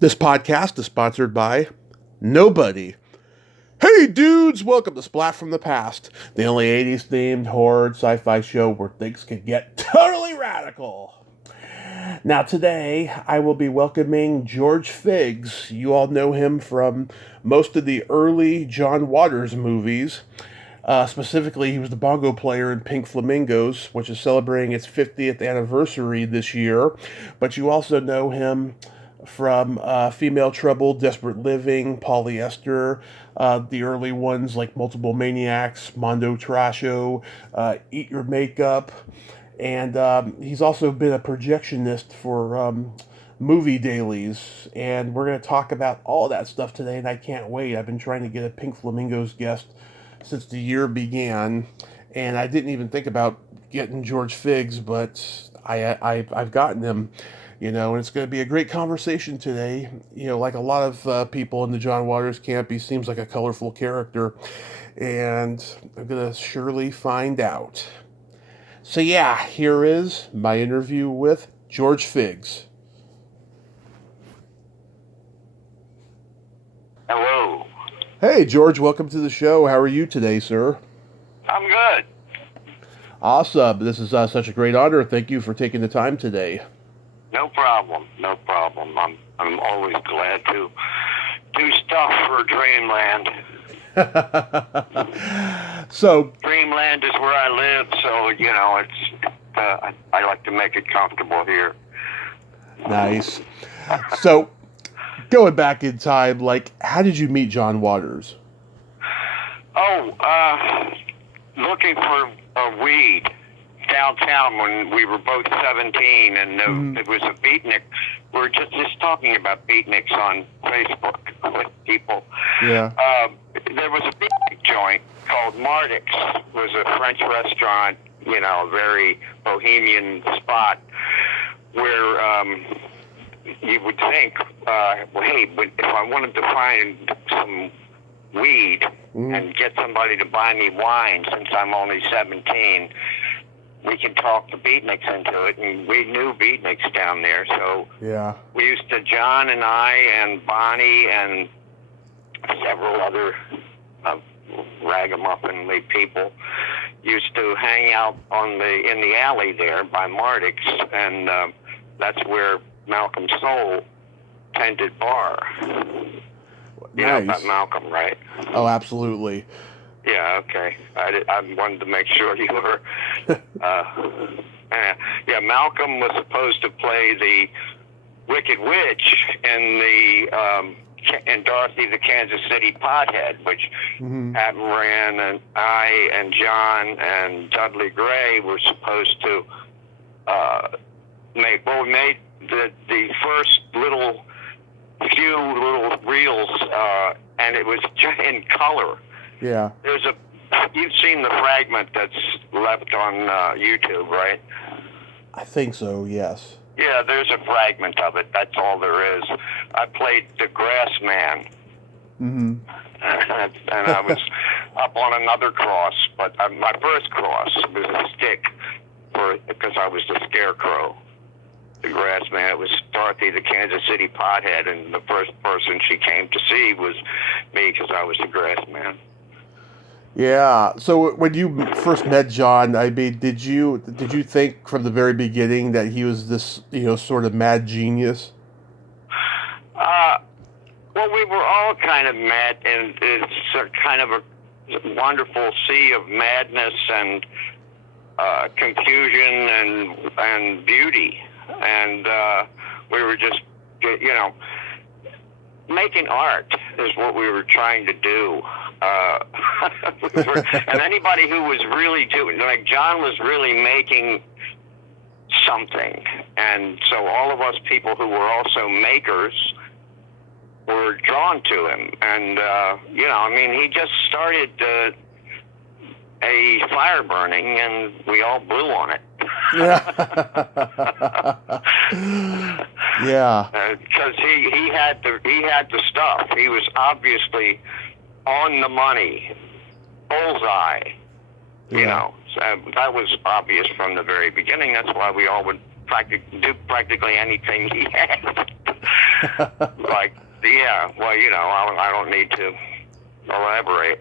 This podcast is sponsored by nobody. Hey dudes, welcome to Splat from the Past, the only 80s themed horror sci-fi show where things can get totally radical. Now today, I will be welcoming George Figs. You all know him from most of the early John Waters movies. Specifically, he was the bongo player in Pink Flamingos, which is celebrating its 50th anniversary this year. But you also know him from Female Trouble, Desperate Living, Polyester, the early ones like Multiple Maniacs, Mondo Trasho, Eat Your Makeup, and he's also been a projectionist for movie dailies, and we're going to talk about all that stuff today, and I can't wait. I've been trying to get a Pink Flamingos guest since the year began, and I didn't even think about getting George Figs, but I've gotten him. And it's going to be a great conversation today. Like a lot of people in the John Waters camp, he seems like a colorful character, and I'm going to surely find out. So yeah, here is my interview with George Figs. Hello. Hey, George, welcome to the show. How are you today, sir? I'm good. Awesome. This is such a great honor. Thank you for taking the time today. No problem. No problem. I'm always glad to do stuff for Dreamland. So Dreamland is where I live, so it's I like to make it comfortable here. Nice. So going back in time, how did you meet John Waters? Looking for a weed downtown when we were both 17, and it was a beatnik. We were just talking about beatniks on Facebook with people. Yeah. There was a beatnik joint called Mardix. It was a French restaurant, very bohemian spot where you would think, hey, if I wanted to find some weed and get somebody to buy me wine since I'm only 17, we can talk the beatniks into it, and we knew beatniks down there, so yeah, we used to, John and I and Bonnie and several other ragamuffin people used to hang out in the alley there by Mardix, and that's where Malcolm Soul tended bar. You know about Malcolm, right? Oh, absolutely. Yeah, okay. I wanted to make sure you were... yeah, Malcolm was supposed to play the Wicked Witch in Dorothy the Kansas City Pothead, which Pat Moran and I and John and Dudley Gray were supposed to make. Well, we made the first few little reels, and it was in color. Yeah. You've seen the fragment that's left on YouTube, right? I think so, yes. Yeah, there's a fragment of it. That's all there is. I played the Grass Man. And I was up on another cross, but my first cross was a stick because I was the Scarecrow. The Grass Man. It was Dorothy the Kansas City Pothead, and the first person she came to see was me because I was the Grass Man. Yeah. So when you first met John, I mean, did you think from the very beginning that he was this, sort of mad genius? Well, we were all kind of mad, and it's kind of a wonderful sea of madness and confusion and beauty, and we were just, making art is what we were trying to do. And anybody who was really doing, John was really making something, and so all of us people who were also makers were drawn to him, and he just started a fire burning, and we all blew on it. Yeah. Yeah. Because he had the stuff. He was obviously on the money, bullseye. So that was obvious from the very beginning. That's why we all would do practically anything he had. Like, yeah, well, I don't need to elaborate.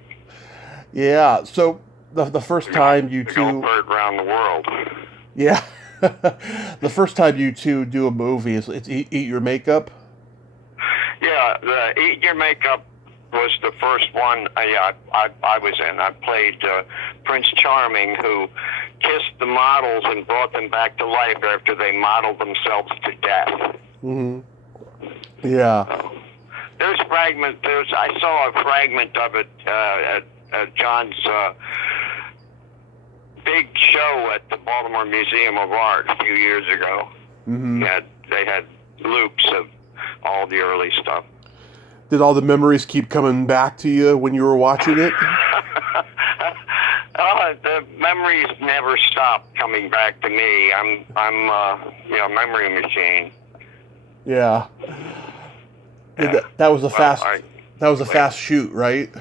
Yeah, so the first time you The two... Goldberg around the world. Yeah. The first time you two do a movie is it's Eat Your Makeup? Yeah, the Eat Your Makeup was the first one I was in. I played Prince Charming, who kissed the models and brought them back to life after they modeled themselves to death. Mm-hmm. Yeah. I saw a fragment of it at John's big show at the Baltimore Museum of Art a few years ago. Mm-hmm. They had loops of all the early stuff. Did all the memories keep coming back to you when you were watching it? The memories never stop coming back to me. I'm a memory machine. Yeah. Yeah. That was a fast shoot, right?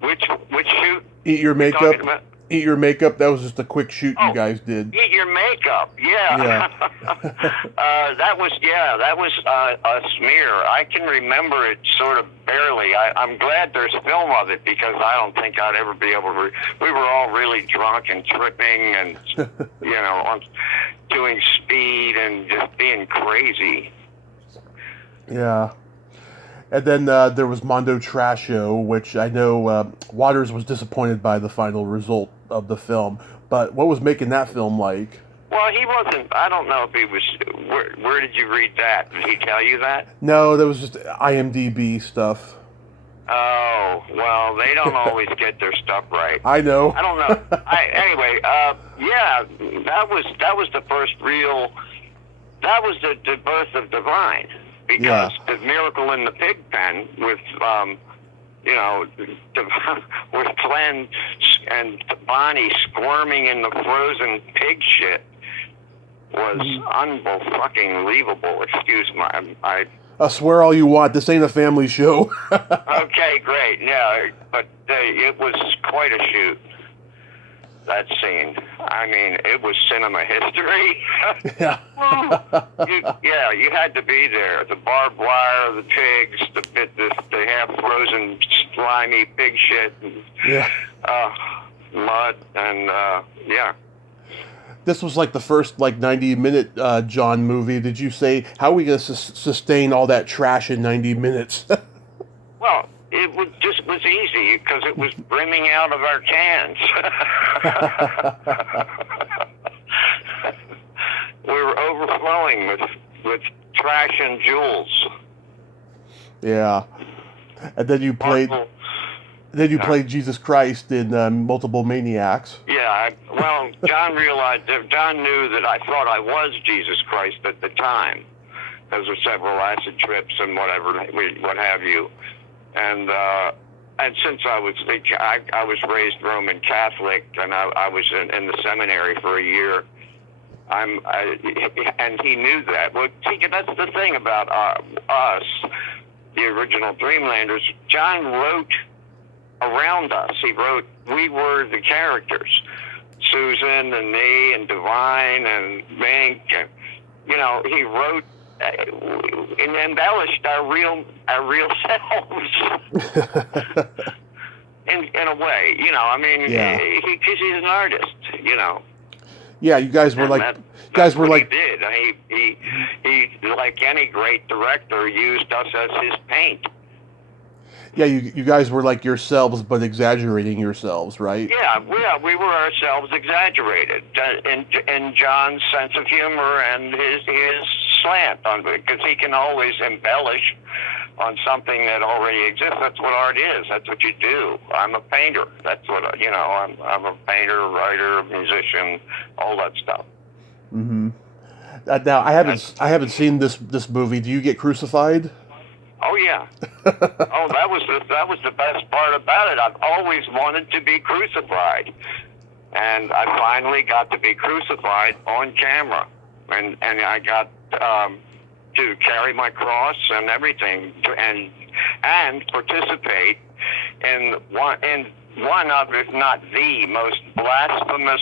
Which shoot? Eat Your Makeup. Eat Your Makeup. That was just a quick shoot you guys did. Eat Your Makeup. Yeah. That was a smear. I can remember it sort of barely. I'm glad there's film of it because I don't think I'd ever be able to. We were all really drunk and tripping and doing speed and just being crazy. Yeah. And then there was Mondo Trasho, which I know Waters was disappointed by the final result of the film. But what was making that film like? Well, he wasn't. I don't know if he was. Where did you read that? Did he tell you that? No, that was just IMDb stuff. Oh, well, they don't always get their stuff right. I know. I don't know. Anyway, yeah, that was the first real. That was the birth of Divine. Because the Miracle in the Pig Pen with, with Glenn and Bonnie squirming in the frozen pig shit was unbelievable. Excuse my, I swear all you want. This ain't a family show. Okay, great. Yeah, but it was quite a shoot. That scene. I mean, it was cinema history. Yeah. You had to be there. The barbed wire, the pigs, the half-frozen, slimy pig shit, and, mud, and yeah. This was like the first 90-minute John movie. Did you say, how are we going to sustain all that trash in 90 minutes? Well, it was easy because it was brimming out of our cans. We were overflowing with trash and jewels. Yeah, and then you played. Played Jesus Christ in Multiple Maniacs. Yeah, John knew that I thought I was Jesus Christ at the time, because of several acid trips and what have you. And since I was raised Roman Catholic, and I was in the seminary for a year, and he knew that. Well, see, that's the thing about us, the original Dreamlanders. John wrote around us. He wrote, we were the characters, Susan and me and Divine and Mink, and he wrote and embellished our real selves in a way, because he's an artist, Yeah, you guys were he did. He like any great director used us as his paint. Yeah, you guys were like yourselves, but exaggerating yourselves, right? Yeah, we were ourselves exaggerated in John's sense of humor and his slant on it, because he can always embellish on something that already exists. That's what art is. That's what you do. I'm a painter. That's what I'm a painter, writer, musician, all that stuff. Mm-hmm. Now I haven't seen this movie. Do you get crucified? Oh yeah. Oh, that was the best part about it. I've always wanted to be crucified, and I finally got to be crucified on camera, and I got to carry my cross and everything, and participate in one of, if not the most blasphemous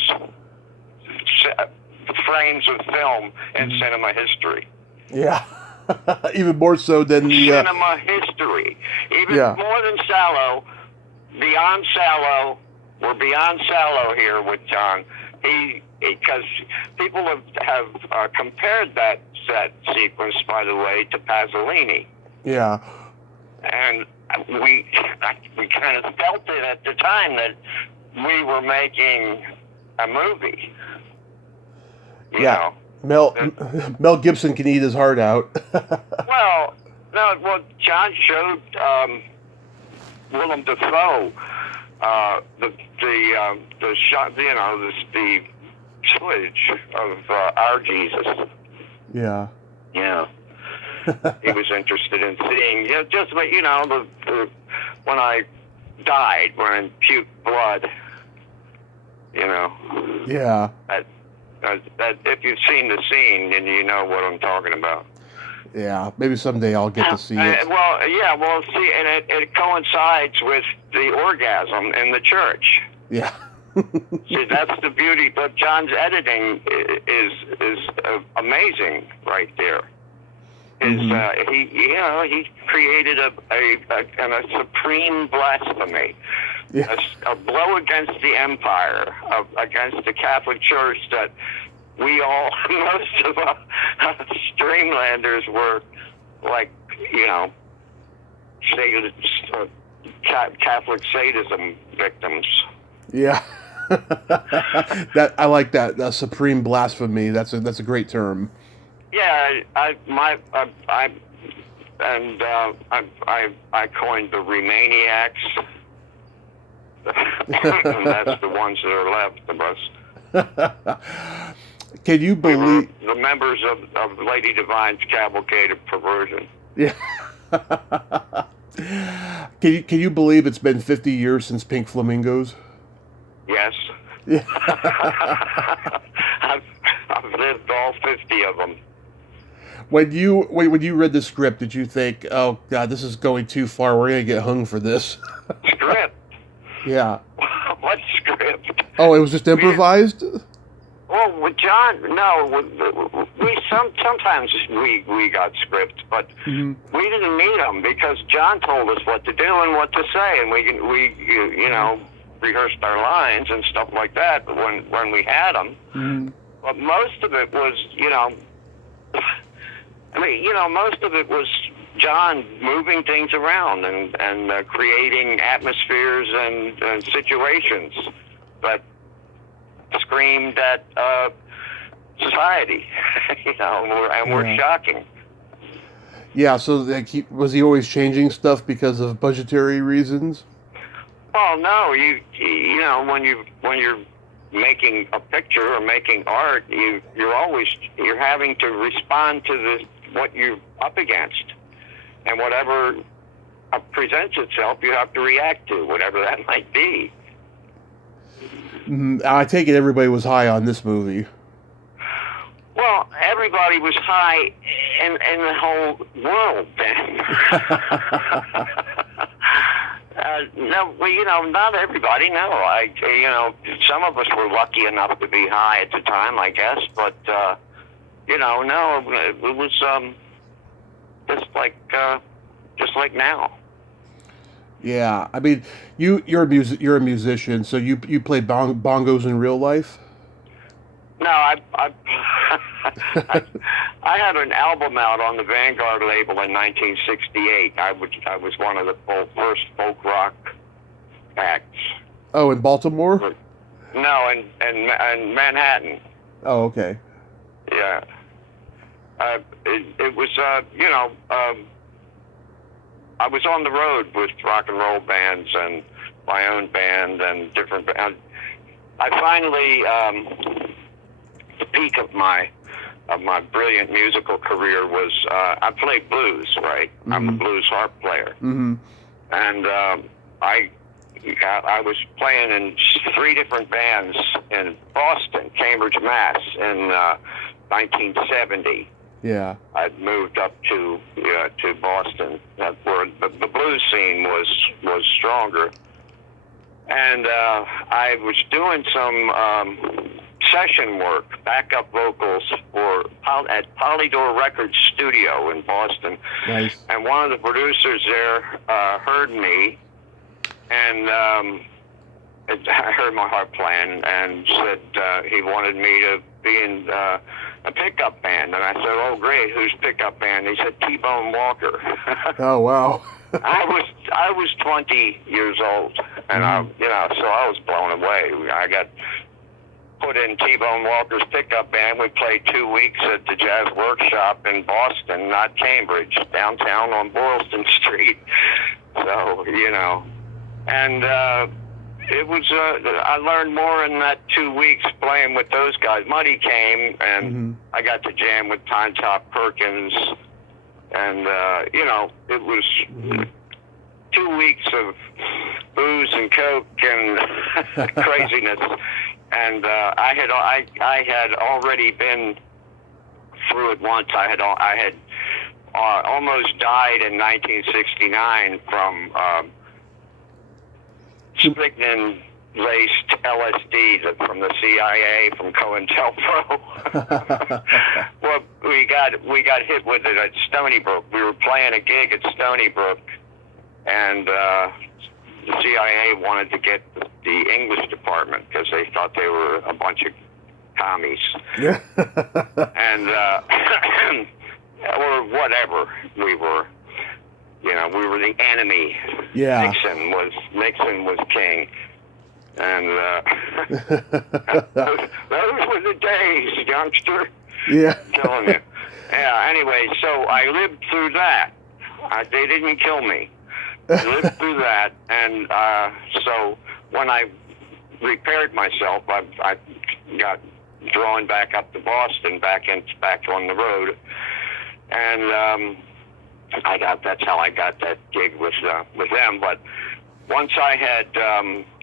frames of film in cinema history. Yeah. Even more so than the cinema history. Even yeah. more than Sallow, beyond Sallow. We're beyond Sallow here with John. Because people have compared that sequence, by the way, to Pasolini. Yeah. And we kind of felt it at the time that we were making a movie. You know? Mel Gibson can eat his heart out. Well, John showed Willem Dafoe the shot, the footage of our Jesus. Yeah. Yeah. He was interested in seeing, just when I died, when I puked blood, Yeah. That if you've seen the scene, then you know what I'm talking about. Yeah, maybe someday I'll get to see it. See, and it coincides with the orgasm in the church. Yeah. See, that's the beauty. But John's editing is amazing right there. He created a supreme blasphemy, a blow against the empire, against the Catholic Church that most of us Streamlanders were like, Catholic sadism victims. Yeah. That I like that supreme blasphemy. That's a great term. Yeah, I coined the Remaniacs. And that's the ones that are left of us. Can you believe the members of Lady Divine's cavalcade of perversion? Yeah. Can you believe it's been 50 years since Pink Flamingos? Yes. Yeah. I've lived all 50 of them. When you read the script, did you think, "Oh God, this is going too far. We're gonna get hung for this"? Script? Yeah. What script? Oh, it was just improvised? Well, with John, no. Sometimes we got scripts, but we didn't need them because John told us what to do and what to say, and we rehearsed our lines and stuff like that when we had them. But most of it was, most of it was John moving things around and creating atmospheres and situations that screamed at society, and were shocking. Yeah, so was he always changing stuff because of budgetary reasons? Well, no, when you're making a picture or making art, you're having to respond to what you're up against, and whatever presents itself, you have to react to, whatever that might be. I take it everybody was high on this movie. Well, everybody was high in the whole world then. Not everybody. No, some of us were lucky enough to be high at the time, I guess. But no, it was just like now. Yeah, I mean, you're a musician, so you play bongos in real life? No, I had an album out on the Vanguard label in 1968. I was one of the first folk rock acts. Oh, in Baltimore? No, in Manhattan. Oh, okay. Yeah. It was I was on the road with rock and roll bands and my own band and different bands. I finally, the peak of my brilliant musical career was I played blues, right? I'm a blues harp player, and I was playing in 3 different bands in Boston, Cambridge, Mass, in 1970. Yeah, I'd moved up to Boston, where the blues scene was stronger, and I was doing some session work, backup vocals at Polydor Records Studio in Boston. Nice. And one of the producers there heard me, and I heard my harp playing, and said he wanted me to be in a pickup band. And I said, "Oh, great! Who's pickup band?" He said, "T-Bone Walker." Oh, wow. I was 20 years old, and so I was blown away. I got put in T-Bone Walker's pickup band. We played 2 weeks at the Jazz Workshop in Boston, not Cambridge, downtown on Boylston Street. So, and it was, I learned more in that 2 weeks playing with those guys. Muddy came, and I got to jam with Time Top Perkins, and, it was 2 weeks of booze and coke and craziness. And I had already been through it once. I had almost died in 1969 from strychnine-laced LSD from the CIA, from COINTELPRO. Well, we got hit with it at Stony Brook. We were playing a gig at Stony Brook, and the CIA wanted to get the English department because they thought they were a bunch of commies. Yeah. And or whatever we were. We were the enemy. Yeah. Nixon was king. And those were the days, youngster. Yeah. I'm telling you. Yeah, anyway, so I lived through that. They didn't kill me. I lived through that, and so when I repaired myself, I got drawn back up to Boston, back on the road, and that's how I got that gig with them. But once I had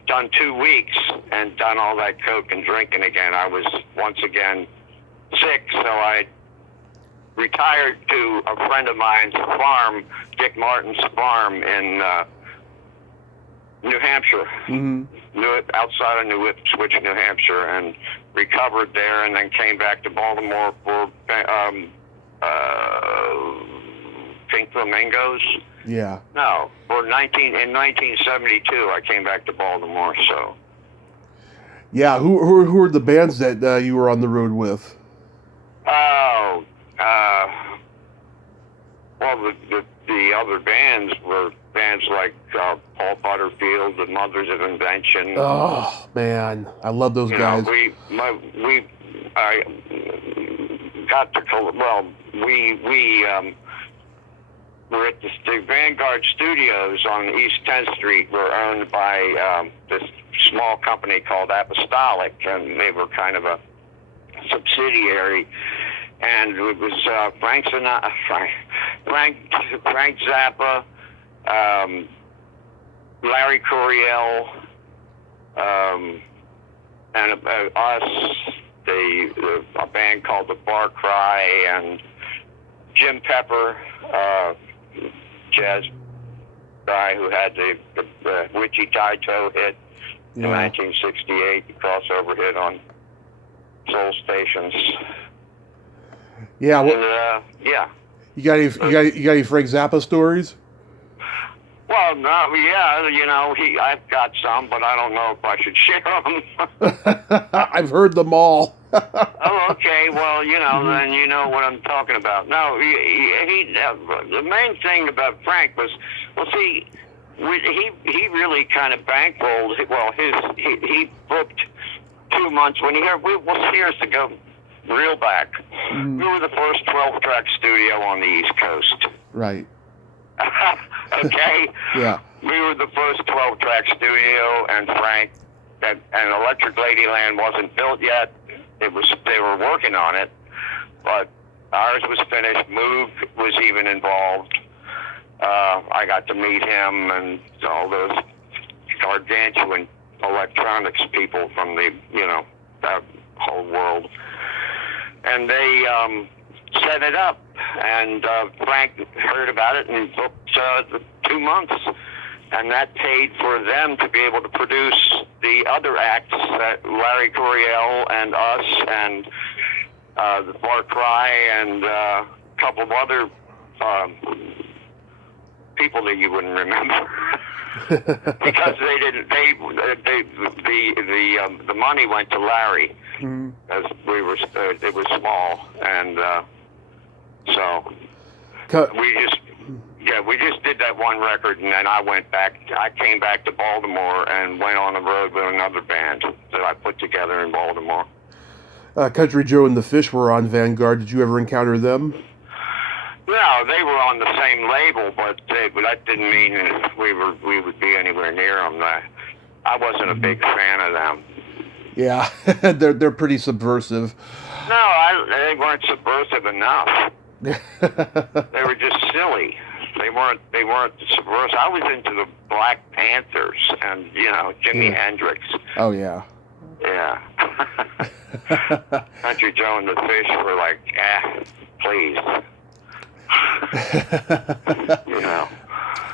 done 2 weeks and done all that coke and drinking again, I was once again sick, so I retired to a friend of mine's farm, Dick Martin's farm in New Hampshire, outside of New Ipswich, New Hampshire, and recovered there, and then came back to Baltimore for Pink Flamingos. Yeah. No, in 1972, I came back to Baltimore. So. Yeah, who were the bands that you were on the road with? Oh, well, the other bands were bands like Paul Butterfield, the Mothers of Invention. Oh man, I love those guys. I got to we were at the Vanguard Studios on East 10th Street. Were owned by this small company called Apostolic, and they were kind of a subsidiary. And it was Frank Zappa, Larry Coryell, and us, a band called the Bar Cry, and Jim Pepper, jazz guy who had the Witchy Taito hit in 1968, the crossover hit on Soul Stations. Yeah. And, yeah. You got any Frank Zappa stories? Well, no, yeah, I've got some, but I don't know if I should share them. I've heard them all. Oh, okay. Well, then you know what I'm talking about. No, he the main thing about Frank was, he really kind of bankrolled. Well, he booked 2 months when here's to go real back. We were the first 12-track studio on the East Coast. Right. Okay? Yeah. We were the first 12-track studio, and Frank, and Electric Ladyland wasn't built yet. They were working on it, but ours was finished. Moog was even involved. I got to meet him and all those gargantuan electronics people from that whole world. And they set it up, and Frank heard about it and booked 2 months. and that paid for them to be able to produce the other acts that Larry Coryell and us and the Far Cry and a couple of other people that you wouldn't remember. Because they didn't. The money went to Larry, as we were. It was small, and so we just did that one record, and then I went back. I came back to Baltimore and went on the road with another band that I put together in Baltimore. Country Joe and the Fish were on Vanguard. Did you ever encounter them? No, they were on the same label, but that didn't mean we would be anywhere near them. I wasn't a big fan of them. Yeah, they're pretty subversive. No, they weren't subversive enough. They were just silly. They weren't subversive. I was into the Black Panthers and Jimi Hendrix. Oh yeah. Yeah. Country Joe and the Fish were like, please.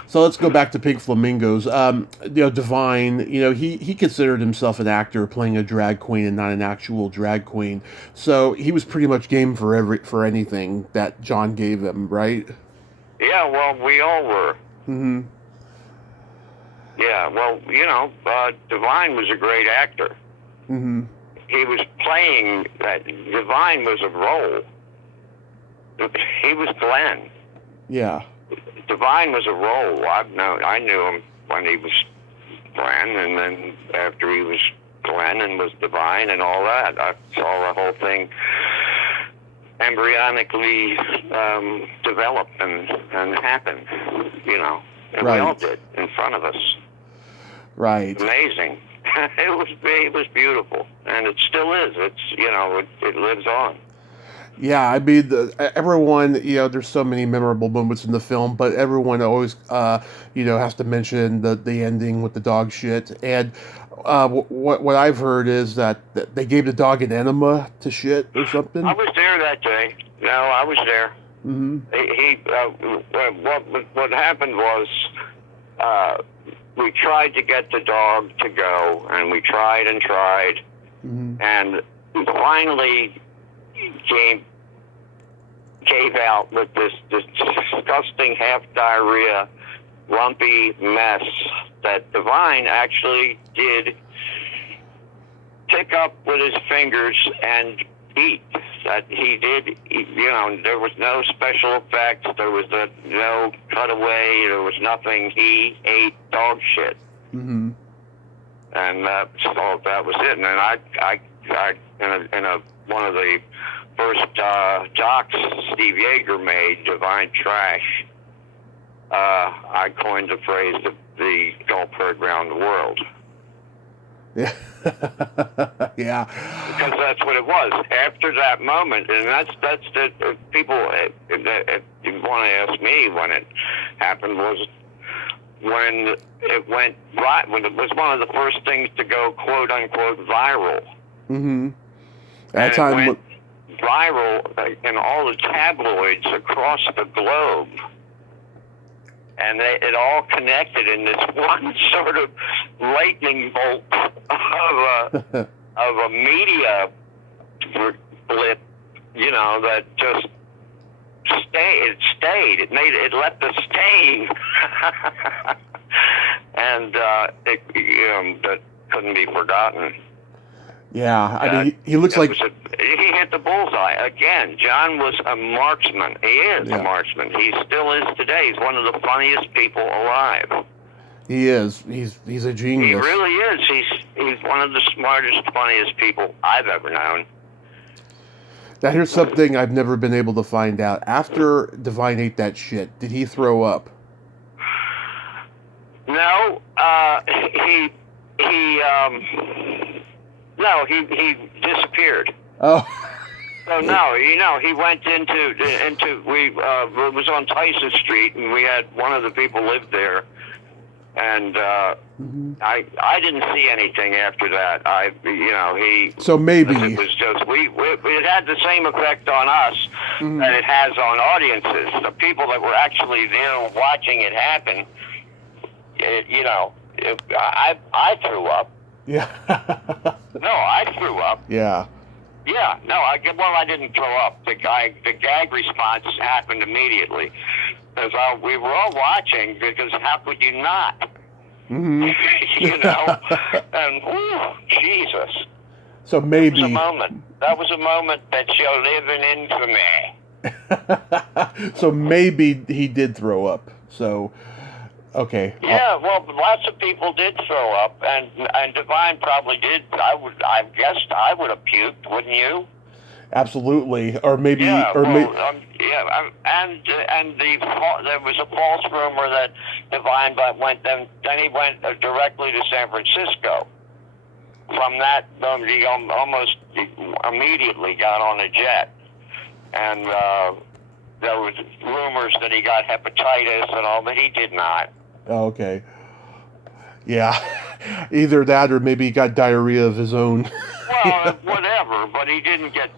So let's go back to Pink Flamingos. Divine, he considered himself an actor playing a drag queen and not an actual drag queen. So he was pretty much game for anything that John gave him, right? Yeah, well, we all were. Mm-hmm. Yeah, well, Divine was a great actor. Mm-hmm. He was playing that. Divine was a role. He was Glenn. Yeah. Divine was a role. I knew him when he was Glenn, and then after he was Glenn and was Divine and all that. I saw the whole thing embryonically develop and happen, and right. we all did in front of us. Right. Amazing. It was beautiful, and it still is. It's it lives on. Yeah, I mean, everyone, there's so many memorable moments in the film, but everyone always, has to mention the ending with the dog shit. And what I've heard is that they gave the dog an enema to shit or something. I was there that day. No, I was there. Mm-hmm. What happened was, we tried to get the dog to go, and we tried and tried, and we finally gave out with this disgusting half diarrhea, lumpy mess that Divine actually did pick up with his fingers and eat. That he did, there was no special effects, there was no cutaway, there was nothing. He ate dog shit. Mm-hmm. And that was it. And then I in one of the first docs Steve Yeager made, Divine Trash, I coined the phrase the gulp heard round the world. Yeah. Yeah. Because that's what it was. After that moment, and that's the people, if you want to ask me when it happened, was when it went right, when it was one of the first things to go quote unquote viral. Mm-hmm. That time it went viral in all the tabloids across the globe. And it all connected in this one sort of lightning bolt of a media blip, that just stayed. It stayed. It left a stain, and that couldn't be forgotten. Yeah, I mean, he looks like... He hit the bullseye. Again, John was a marksman. He is a marksman. He still is today. He's one of the funniest people alive. He is. He's a genius. He really is. He's one of the smartest, funniest people I've ever known. Now, here's something I've never been able to find out. After Divine ate that shit, did he throw up? No, No, he disappeared. Oh. So no, he went into it was on Tyson Street, and we had one of the people lived there, and I didn't see anything after that. So maybe it was just it had the same effect on us that it has on audiences. The people that were actually there watching it happen. I threw up. Yeah. No, I threw up. Yeah. Yeah, no, I didn't throw up. The gag response happened immediately. Because we were all watching, because how could you not? Mm-hmm. And Jesus. So maybe That was a moment that shall live in infamy. So maybe he did throw up. So okay. Yeah, well, lots of people did throw up, and Divine probably did. I guessed I would have puked, wouldn't you? Absolutely, or maybe, Yeah, or well, and there was a false rumor that Divine went then he went directly to San Francisco. From that, he almost immediately got on a jet, and there was rumors that he got hepatitis and all, but he did not. Oh, okay. Yeah, either that or maybe he got diarrhea of his own. Well, whatever, but he didn't get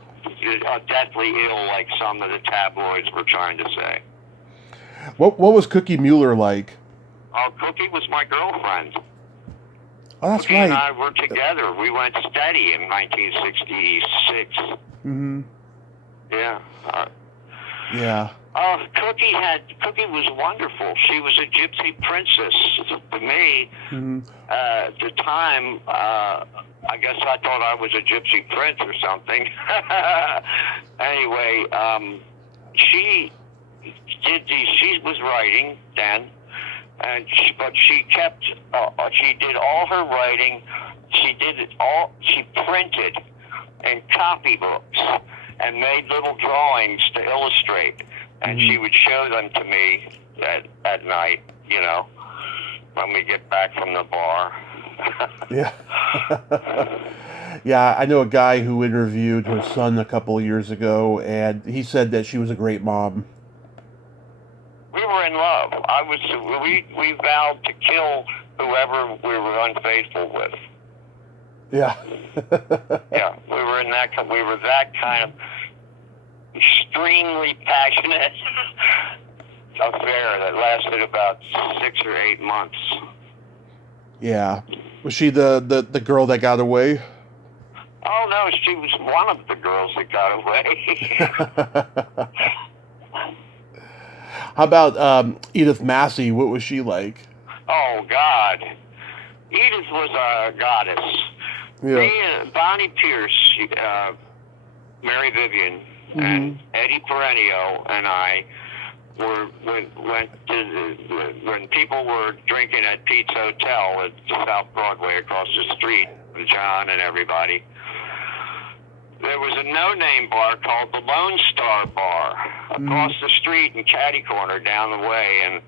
deathly ill like some of the tabloids were trying to say. What was Cookie Mueller like? Oh, Cookie was my girlfriend. Oh, that's Cookie right. and I were together. We went steady in 1966. Mm-hmm. Yeah. Yeah. Cookie was wonderful. She was a gypsy princess to me. Mm-hmm. At the time, I guess I thought I was a gypsy prince or something. Anyway, she was writing then, but she kept. She did all her writing. She printed in copybooks and made little drawings to illustrate, and she would show them to me at night, when we get back from the bar. Yeah. Yeah, I know a guy who interviewed her son a couple of years ago, and he said that she was a great mom. We were in love. We vowed to kill whoever we were unfaithful with. Yeah. Yeah, we were that kind of extremely passionate affair that lasted about 6 or 8 months. Yeah. Was she the girl that got away? Oh no, she was one of the girls that got away. How about Edith Massey? What was she like? Oh God, Edith was a goddess. Yeah. Me and Bonnie Pierce, Mary Vivian, and Eddie Perenio and I went to when people were drinking at Pete's Hotel at South Broadway across the street with John and everybody. There was a no-name bar called the Lone Star Bar across the street in Catty Corner down the way,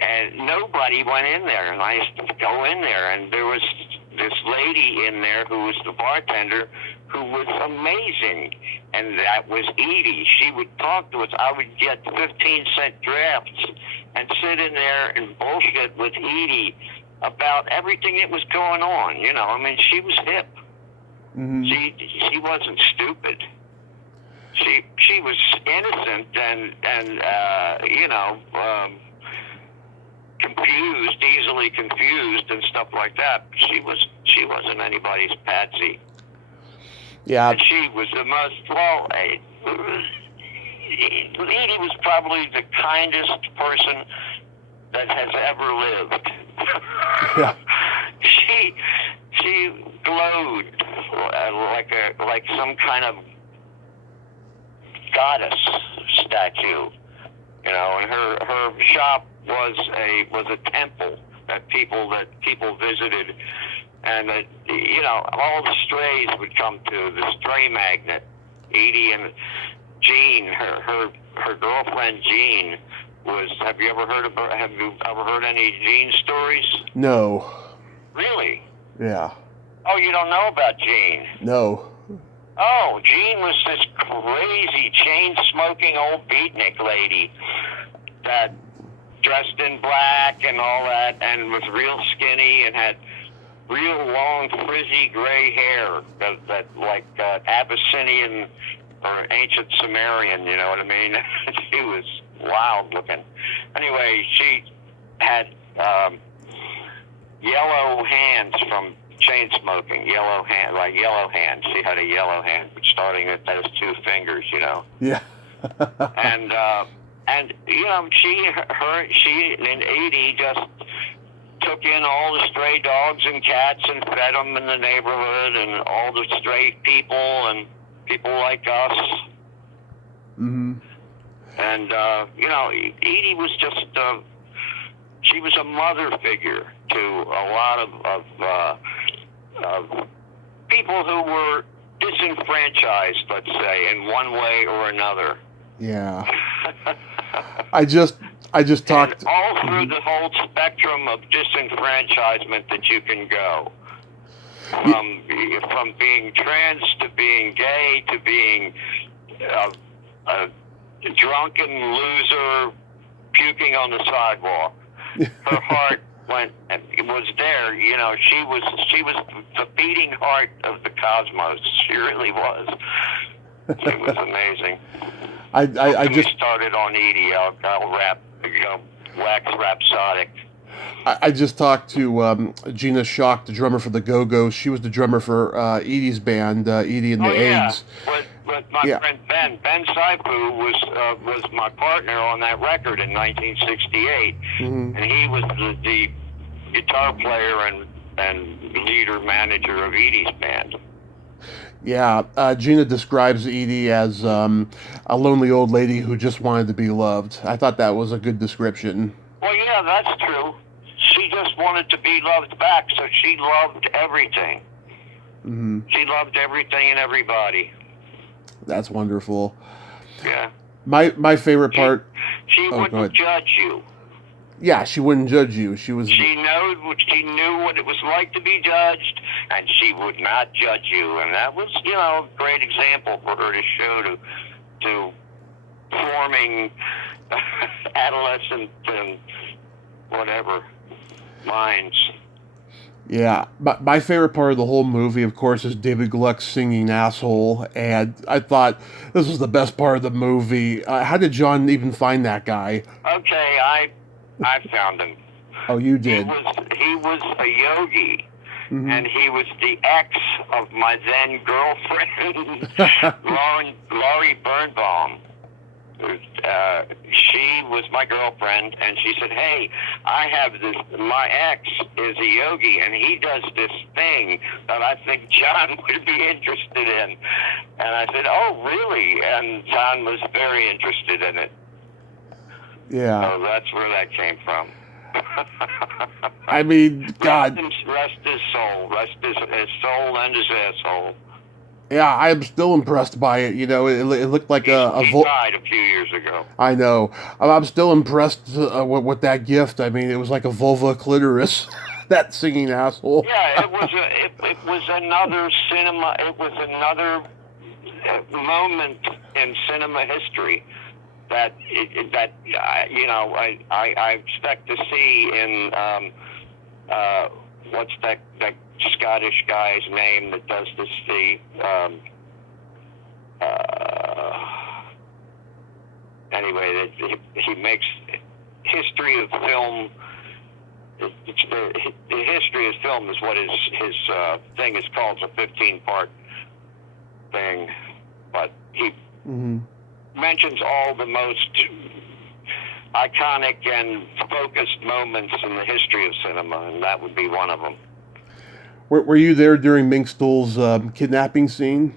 and nobody went in there, and I used to go in there, and there was this lady in there who was the bartender who was amazing, and that was Edie. She would talk to us. I would get 15-cent drafts and sit in there and bullshit with Edie about everything that was going on. She was hip. Mm-hmm. She wasn't stupid. She was innocent and confused, easily confused and stuff like that. She wasn't anybody's patsy. Yeah. And she was the most, Edie was probably the kindest person that has ever lived. Yeah. She glowed like some kind of goddess statue, and her shop was a temple that people visited, and that all the strays would come to the stray magnet. Edie and Jean, her girlfriend Jean was. Have you ever heard any Jean stories? No. Really? Yeah. Oh, you don't know about Jean? No. Oh, Jean was this crazy chain-smoking old beatnik lady that dressed in black and all that, and was real skinny and had real long, frizzy gray hair that like Abyssinian or ancient Sumerian, you know what I mean? She was wild looking. Anyway, she had yellow hands from chain smoking. Yellow hand, like yellow hands. She had a yellow hand, starting at those two fingers, you know. Yeah. And you know, she and Edie just took in all the stray dogs and cats and fed them in the neighborhood, and all the stray people and people like us. Mm-hmm. And you know, Edie was just she was a mother figure to a lot of people who were disenfranchised, let's say, in one way or another. Yeah. I just talked... And all through the whole spectrum of disenfranchisement that you can go. From being trans to being gay to being a drunken loser puking on the sidewalk. Her heart was there, you know. She was the beating heart of the cosmos. She really was. It was amazing. I just started on Edie. I'll rap, you know, wax rhapsodic. I just talked to Gina Schock, the drummer for the Go-Go's. She was the drummer for Edie's band, Edie and the Eggs. With my friend Ben Saipu was my partner on that record in 1968, and he was the guitar player and leader manager of Edie's band. Yeah, Gina describes Edie as a lonely old lady who just wanted to be loved. I thought that was a good description. Well, yeah, that's true. She just wanted to be loved back, so she loved everything. Mm-hmm. She loved everything and everybody. That's wonderful. Yeah. My favorite part... She wouldn't judge you. Yeah, she wouldn't judge you. She knew what it was like to be judged, and she would not judge you. And that was, you know, a great example for her to show to forming adolescent and whatever minds. Yeah, my favorite part of the whole movie, of course, is David Gluck's singing "Asshole," and I thought this was the best part of the movie. How did John even find that guy? Okay, I found him. Oh, you did? He was a yogi, and he was the ex of my then girlfriend, Laurie Birnbaum. She was my girlfriend, and she said, "Hey, I have this. My ex is a yogi, and he does this thing that I think John would be interested in." And I said, "Oh, really?" And John was very interested in it. Yeah. So that's where that came from. I mean, God. Rest his soul. Rest his soul and his asshole. Yeah, I'm still impressed by it. You know, it looked like he died a few years ago. I know. I'm still impressed with that gift. I mean, it was like a vulva clitoris. That singing asshole. Yeah, it was another cinema. It was another moment in cinema history that you know I expect to see in what's that Scottish guy's name that does this, anyway, he makes history of film. The history of film is what his thing is called. It's a 15-part thing, but he mentions all the most iconic and focused moments in the history of cinema, and that would be one of them. Were you there during Mink Stoll's kidnapping scene?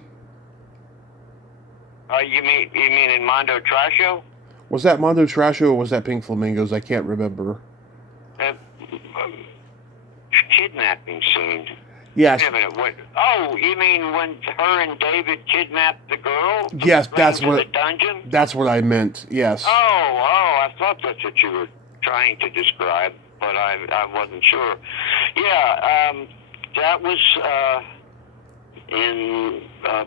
You mean in Mondo Trasho? Was that Mondo Trasho or was that Pink Flamingos? I can't remember. Kidnapping scene. Yes. Wait a minute. What? Oh, you mean when her and David kidnapped the girl? Yes, that's what. The dungeon. That's what I meant. Yes. Oh, I thought that's what you were trying to describe, but I wasn't sure. Yeah. That was in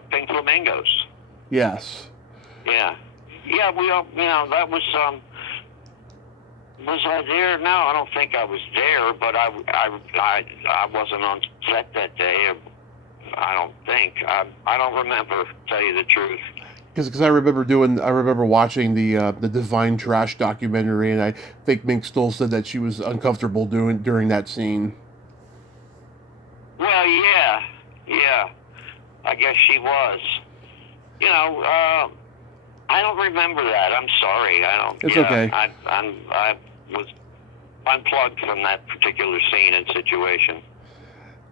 Pink Flamingos. Yes. Yeah. Yeah, we all, you know, that was I there? No, I don't think I was there, but I wasn't on set that day. I don't think. I don't remember, to tell you the truth. Because I remember watching the Divine Trash documentary, and I think Mink Stoll said that she was uncomfortable during that scene. Yeah. I guess she was. You know, I don't remember that. I'm sorry. I don't. It's okay. I was unplugged from that particular scene and situation.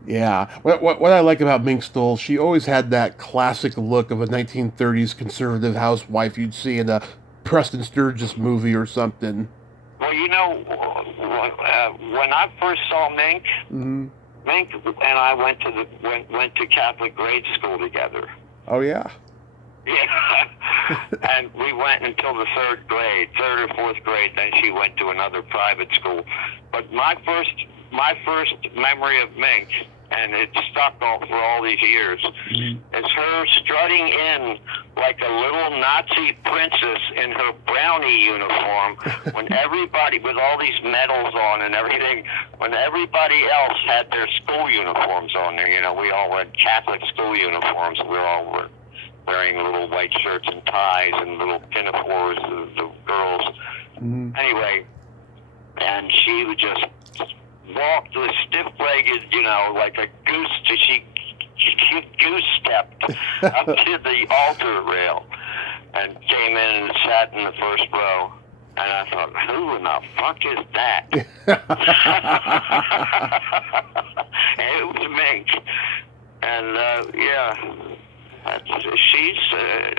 Yeah. What I like about Mink Stole, she always had that classic look of a 1930s conservative housewife you'd see in a Preston Sturges movie or something. Well, you know, when I first saw Mink, Mm-hmm. Mink and I went to Catholic grade school together. Oh, yeah. Yeah, and we went until the third or fourth grade. Then she went to another private school. But my first memory of Mink, and it stuck for all these years, is her strutting in like a little Nazi princess in her brownie uniform when everybody, with all these medals on and everything, when everybody else had their school uniforms on there. You know, we all were Catholic school uniforms. We all were wearing little white shirts and ties and little pinafores, the girls. Mm-hmm. Anyway, and she would just walk with stiff-legged, you know, like a goose. She goose-stepped up to the altar rail and came in and sat in the first row. And I thought, who in the fuck is that? And it was Mink. And, yeah. She's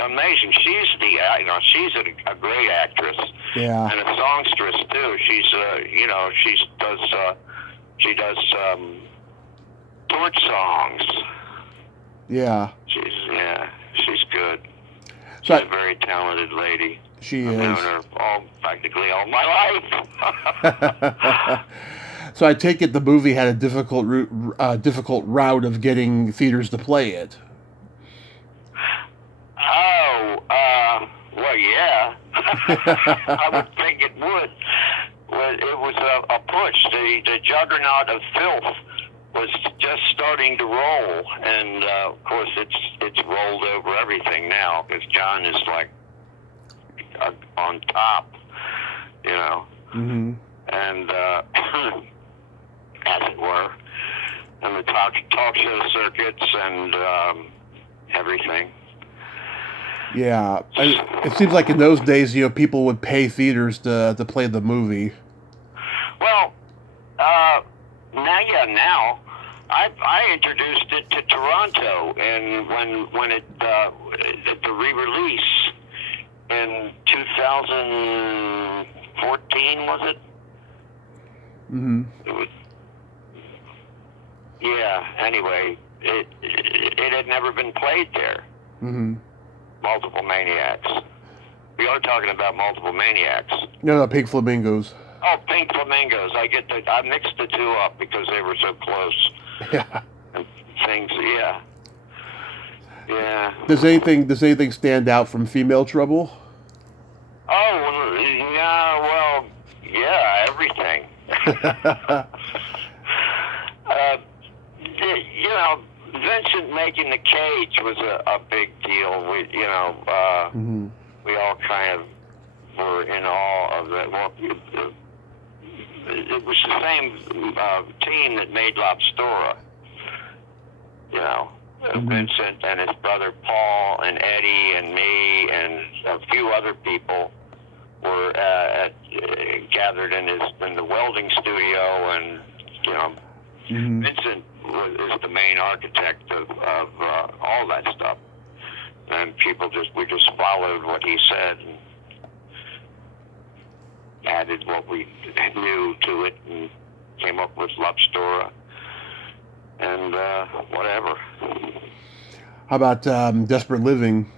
amazing. She's a great actress. Yeah. And a songstress too. She's she does torch songs. Yeah. She's good. She's So a very talented lady. She I've is. known her practically all my life. So I take it the movie had a difficult route of getting theaters to play it. Well, yeah. I would think it would. Well, it was a push. The juggernaut of filth was just starting to roll, and of course it's rolled over everything now because John is like on top, you know, and as it were, and the talk show circuits and everything. Yeah, it seems like in those days, people would pay theaters to play the movie. Well, now I introduced it to Toronto, and when it the re-release in 2014 was it? Mm-hmm. It was. Yeah. Anyway, it had never been played there. Mm-hmm. Multiple Maniacs. We are talking about Multiple Maniacs. No, Pink Flamingos. Oh, Pink Flamingos. I mixed the two up because they were so close. Yeah. And things, yeah. Yeah. Does anything stand out from Female Trouble? Oh, yeah, everything. You know, Vincent making the cage was a big deal. We all kind of were in awe of that. Well, it was the same team that made Lobstora. You know, Vincent and his brother Paul and Eddie and me and a few other people were gathered in the welding studio, and you know, Vincent is the main architect of all that stuff, and we just followed what he said and added what we knew to it and came up with Lobstora and whatever. How about Desperate Living?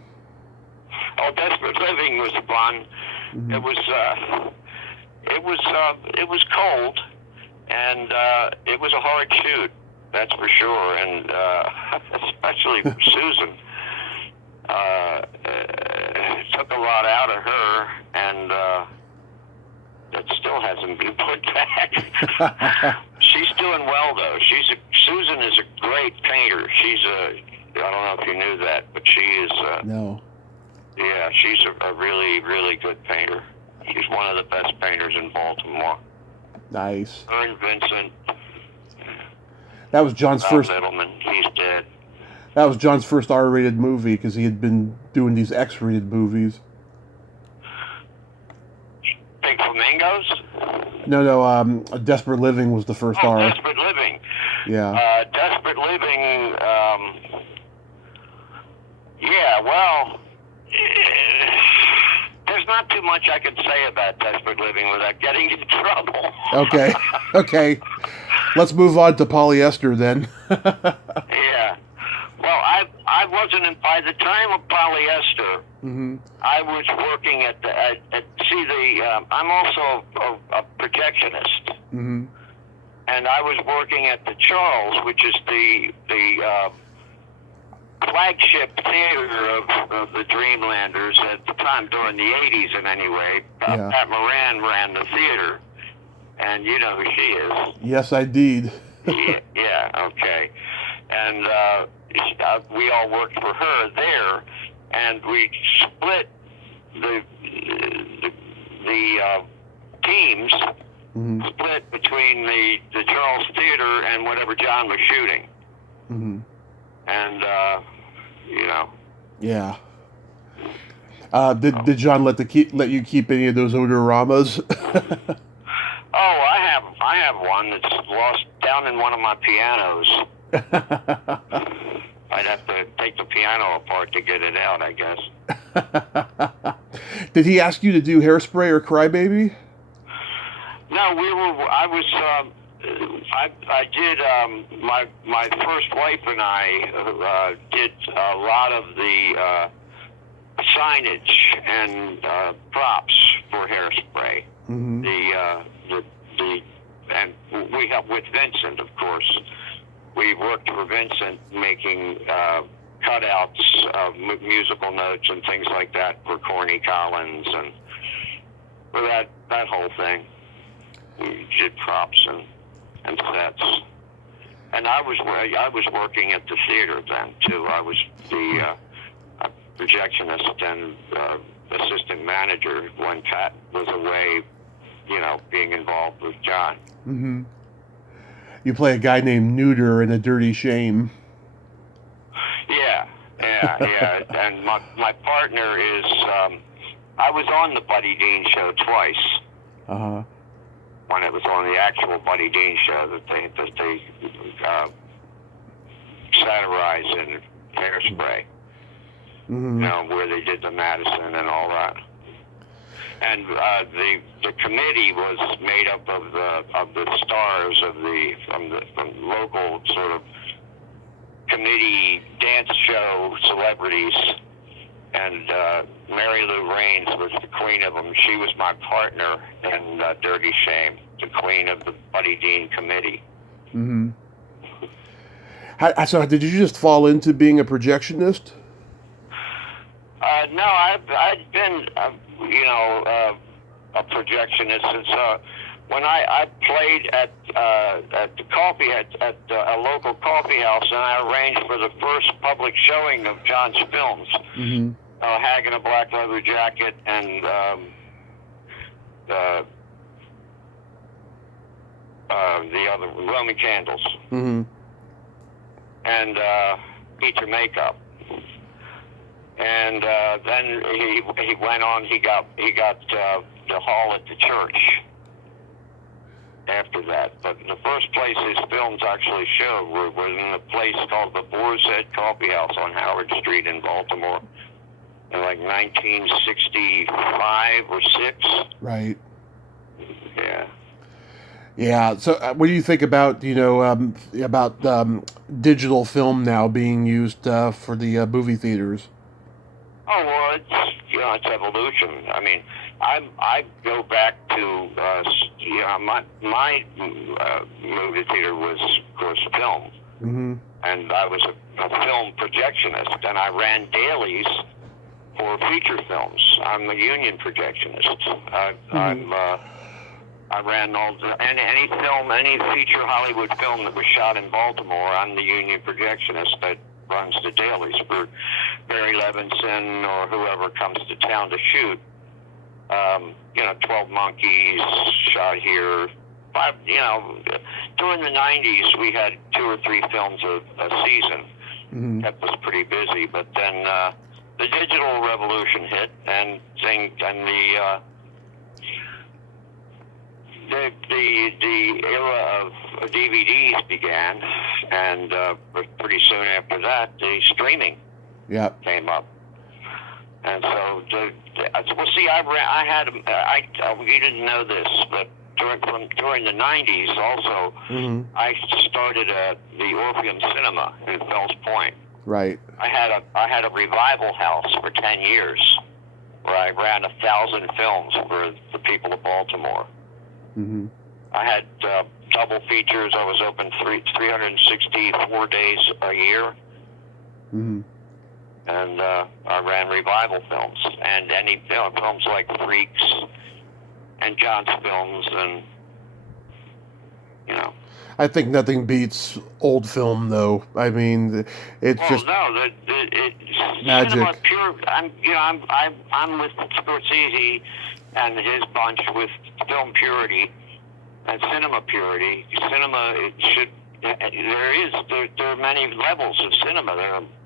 Oh, Desperate Living was fun. It was cold, and it was a hard shoot. That's for sure, and especially for Susan. It took a lot out of her, and that still hasn't been put back. She's doing well, though. Susan is a great painter. I don't know if you knew that, but she is. No. Yeah, she's a really, really good painter. She's one of the best painters in Baltimore. Nice. Her and Vincent. That was John's Val first. Middleman, he's dead. That was John's first R-rated movie because he had been doing these X-rated movies. Big Flamingos? No. Desperate Living was the first R. Desperate Living. Yeah. Desperate Living, yeah, well, there's not too much I can say about Desperate Living without getting in trouble. Okay. Let's move on to Polyester then. Yeah. Well, I wasn't, by the time of Polyester, Mm-hmm. I was working at I'm also a projectionist. Mm-hmm. And I was working at the Charles, which is the flagship theater of the Dreamlanders at the time, during the 80s in any way. Yeah. Pat Moran ran the theater, and you know who she is. Yes, I did. Yeah, okay. And we all worked for her there, and we split the teams, Mm-hmm. split between the Charles Theater and whatever John was shooting. Mm-hmm. And, Yeah. Did John let you keep any of those odororamas? Oh, I have one that's lost down in one of my pianos. I'd have to take the piano apart to get it out, I guess. Did he ask you to do Hairspray or Crybaby? No, I did, my first wife and I did a lot of the signage and props for Hairspray. Mm-hmm. And we helped with Vincent, of course. We worked for Vincent making cutouts of musical notes and things like that for Corny Collins and for that whole thing. We did props and sets. And I was working at the theater then too. I was the projectionist and assistant manager when Pat was away, being involved with John. Mm-hmm. You play a guy named Neuter in A Dirty Shame. Yeah. And my partner is, I was on the Buddy Dean show twice. Uh-huh. When it was on the actual Buddy Dean show that they satirized in Hairspray. Mm-hmm. Where they did the Madison and all that. And the committee was made up of the stars from local sort of committee dance show celebrities, and Mary Lou Raines was the queen of them. She was my partner in Dirty Shame, the queen of the Buddy Dean committee. Mm-hmm. So did you just fall into being a projectionist? No, I've been, a projectionist since when I played at the coffee at a local coffee house, and I arranged for the first public showing of John's films. Mm-hmm. Hag in a Black Leather Jacket and the other Roman Candles. Mm-hmm. And Eat Your Makeup. And then he went on. He got the hall at the church after that. But the first place his films actually showed was in a place called the Boar's Head Coffee House on Howard Street in Baltimore in like 1965 or 6. Right. Yeah. Yeah. So, what do you think about digital film now being used for the movie theaters? Oh well, it's evolution. I mean, I go back to my movie theater was of course film, Mm-hmm. and I was a film projectionist, and I ran dailies for feature films. I'm a union projectionist. I ran any feature Hollywood film that was shot in Baltimore. I'm the union projectionist that runs the dailies for Barry Levinson or whoever comes to town to shoot. 12 Monkeys shot here. during the 90s, we had 2 or 3 films a season. Mm-hmm. That was pretty busy. But then the digital revolution hit, and the era of DVDs began, and pretty soon after that, the streaming came up. And so, well, see, you didn't know this, but during the 90s also, mm-hmm. I started the Orpheum Cinema in Fells Point. Right. I had a revival house for 10 years, where I ran 1,000 films for the people of Baltimore. Mm-hmm. I had double features. I was open 364 days a year. Mm-hmm. And I ran revival films, and any films like Freaks and John's Films, and I think nothing beats old film, though. I mean, it's just magic. Cinema pure. I'm with Scorsese and his bunch with film purity and cinema purity. Cinema, it should. There are many levels of cinema.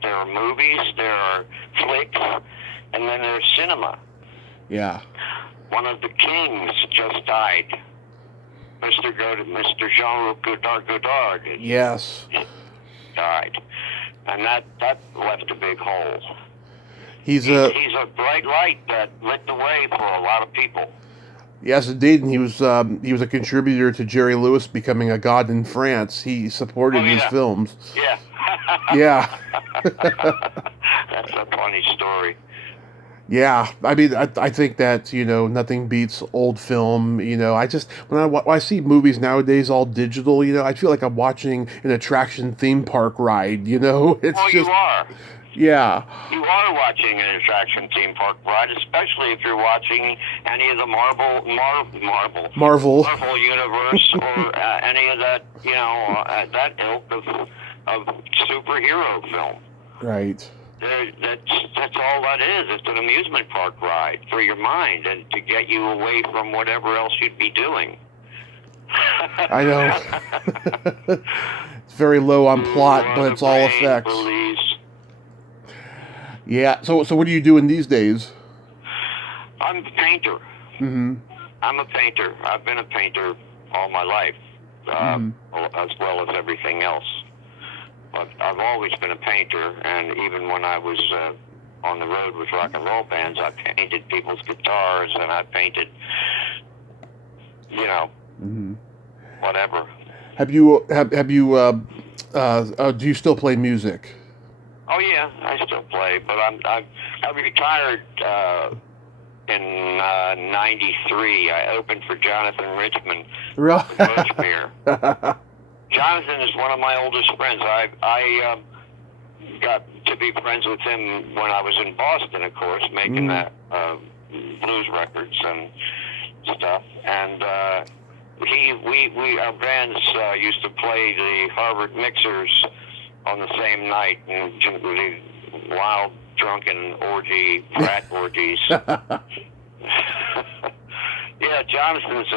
There are movies, there are flicks, and then there's cinema. Yeah. One of the kings just died, Mr. Jean-Luc Godard. Yes. Died, and that left a big hole. He's a bright light that lit the way for a lot of people. Yes, indeed, and he was a contributor to Jerry Lewis becoming a god in France. He supported his films. Yeah. Yeah. That's a funny story. Yeah, I mean, I think that, nothing beats old film. When I see movies nowadays all digital, I feel like I'm watching an attraction theme park ride. It's you are. Yeah. You are watching an attraction theme park ride, especially if you're watching any of the Marvel universe or any of that, that ilk of superhero film. Right. That's all that is. It's an amusement park ride for your mind and to get you away from whatever else you'd be doing. I know. It's very low on plot, but it's all effects. Yeah. So what are you doing these days? I'm a painter. Mm-hmm. I'm a painter. I've been a painter all my life, as well as everything else. But I've always been a painter, and even when I was on the road with rock and roll bands, I painted people's guitars, and I painted, whatever. Have you do you still play music? Oh yeah, I still play, but I retired in '93. I opened for Jonathan Richman. Really? Jonathan is one of my oldest friends. I got to be friends with him when I was in Boston, of course, making that blues records and stuff. And our bands used to play the Harvard Mixers on the same night, and the wild, drunken frat orgies. Yeah, Jonathan's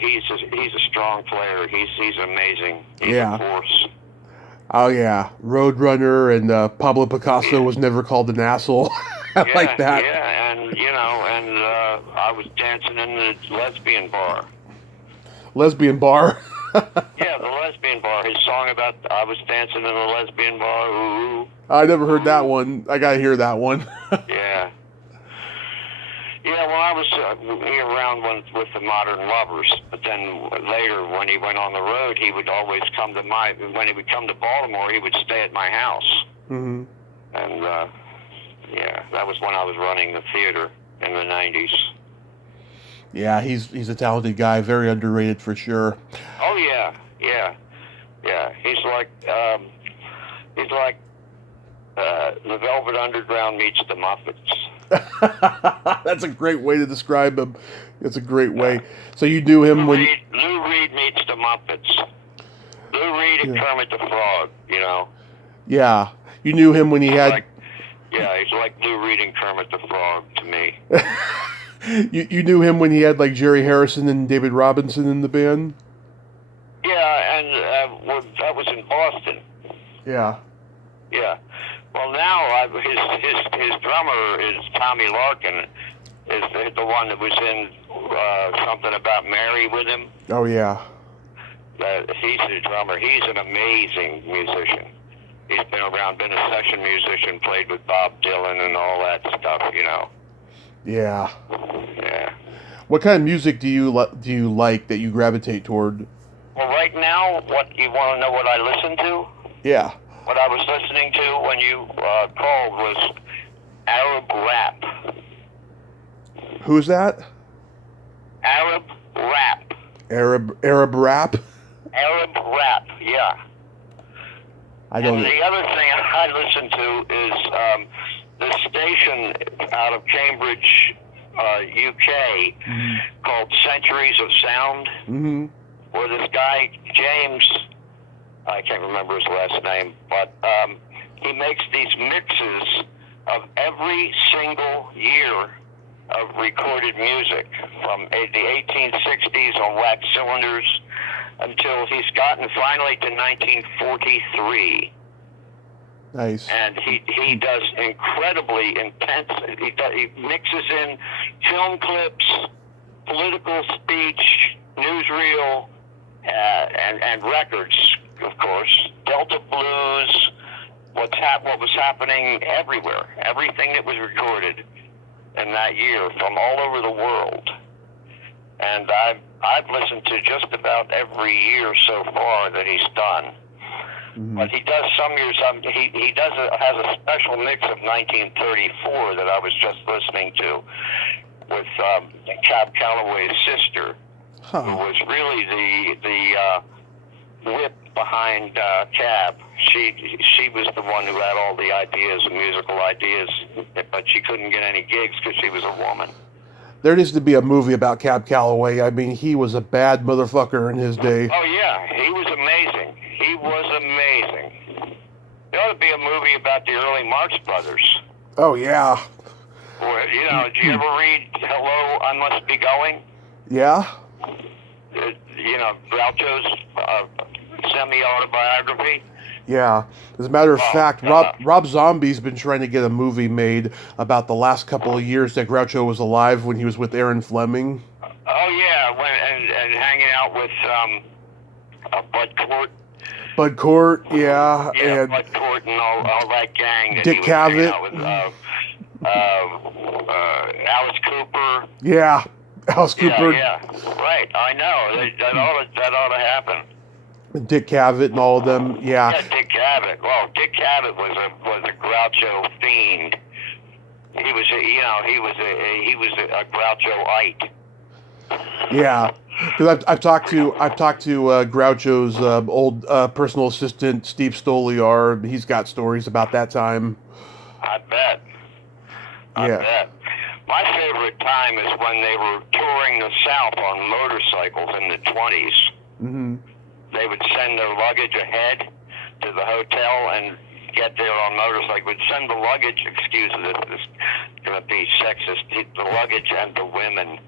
he's a strong player. He's amazing. He's a force. Oh yeah, Roadrunner and Pablo Picasso was never called an asshole. Like that. Yeah, and I was dancing in the lesbian bar. Lesbian bar. Yeah, the lesbian bar. His song about I was dancing in a lesbian bar. Ooh. I never heard that one. I gotta hear that one. Yeah. Yeah, well, I was around with the Modern Lovers, but then later, when he went on the road, he would always come to when he would come to Baltimore, he would stay at my house. Mm-hmm. And, that was when I was running the theater in the 90s. Yeah, he's a talented guy, very underrated for sure. Oh, yeah. He's like the Velvet Underground meets the Muppets. That's a great way to describe him. It's a great way. So you knew him Lou Reed meets the Muppets. Lou Reed and Kermit the Frog, Yeah. You knew him when he had... he's like Lou Reed and Kermit the Frog to me. You knew him when he had like Jerry Harrison and David Robinson in the band? Yeah, when that was in Boston. Yeah. Yeah. Well, now his drummer is Tommy Larkin, is the one that was in Something About Mary with him. Oh, yeah. He's the drummer. He's an amazing musician. He's been around, been a session musician, played with Bob Dylan and all that stuff, you know. Yeah. Yeah. What kind of music do you like that you gravitate toward? Well, right now, what you want to know what I listen to? Yeah. What I was listening to when you called was Arab rap. Who's that? Arab rap. Arab rap? Arab rap, yeah. I don't And know. the other thing I listen to is the station out of Cambridge, UK, called Centuries of Sound, where this guy, James, I can't remember his last name, but he makes these mixes of every single year of recorded music from the 1860s on wax cylinders until he's gotten finally to 1943. Nice. And he does incredibly intense. He mixes in film clips, political speech, newsreel, and records, of course. Delta blues, what was happening everywhere, everything that was recorded in that year from all over the world. And I've listened to just about every year so far that he's done. But he does some years. He has a special mix of 1934 that I was just listening to with Cab Calloway's sister, who was really the whip behind Cab. She was the one who had all the ideas, musical ideas, but she couldn't get any gigs because she was a woman. There needs to be a movie about Cab Calloway. I mean, he was a bad motherfucker in his day. Oh, yeah. He was amazing. He was amazing. There ought to be a movie about the early Marx Brothers. Oh, yeah. Or, you know, did you ever read Hello, I Must Be Going? Yeah? You know, Groucho's semi-autobiography? Yeah. As a matter of fact, Rob Zombie's been trying to get a movie made about the last couple of years that Groucho was alive when he was with Aaron Fleming. Oh, yeah, and hanging out with Bud Cort. Bud Cort, yeah. Yeah, And Bud Cort and all that gang. That Dick he was hanging Cavett. out with Alice Cooper. Yeah. Alice Cooper. Yeah, right. I know. That ought to happen. Dick Cavett and all of them. Yeah. Yeah, Dick Cavett. Well, Dick Cavett was a Groucho fiend. He was a Grouchoite. Yeah. Because I've talked to Groucho's old personal assistant Steve Stoliar. He's got stories about that time. I bet. I bet. My favorite time is when they were touring the South on motorcycles in the 20s. Mm-hmm. They would send their luggage ahead to the hotel and get there on motorcycle. Would send the luggage, excuse me, this is going to be sexist, the luggage and the women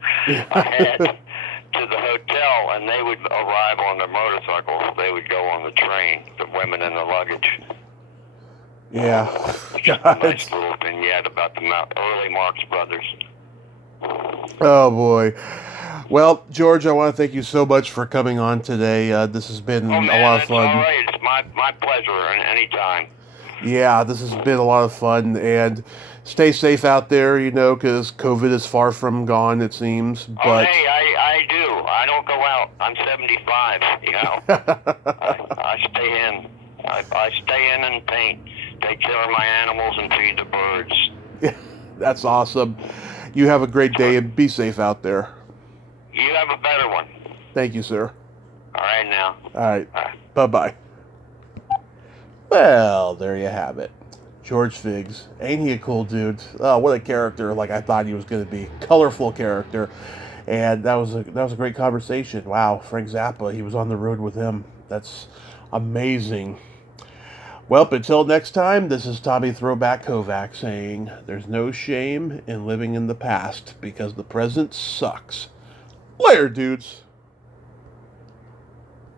ahead to the hotel, and they would arrive on their motorcycles. They would go on the train, the women and the luggage. Yeah. Just a nice little vignette about the early Marx Brothers. Oh, boy. Well, George, I want to thank you so much for coming on today. This has been a lot of fun. All right. It's my pleasure anytime. Yeah, this has been a lot of fun. And stay safe out there, you know, because COVID is far from gone, it seems. But oh, hey, I do. I don't go out. I'm 75, you know. I stay in. I stay in and paint. Take care of my animals and feed the birds. Yeah, that's awesome. You have a great day and be safe out there. You have a better one. Thank you, sir. All right, now. All right. Bye-bye. Well, there you have it. George Figs. Ain't he a cool dude? Oh, what a character. Like I thought he was going to be. Colorful character. And that was a great conversation. Wow, Frank Zappa, he was on the road with him. That's amazing. Well, until next time, this is Tommy Throwback Kovac saying, there's no shame in living in the past because the present sucks. Later, dudes.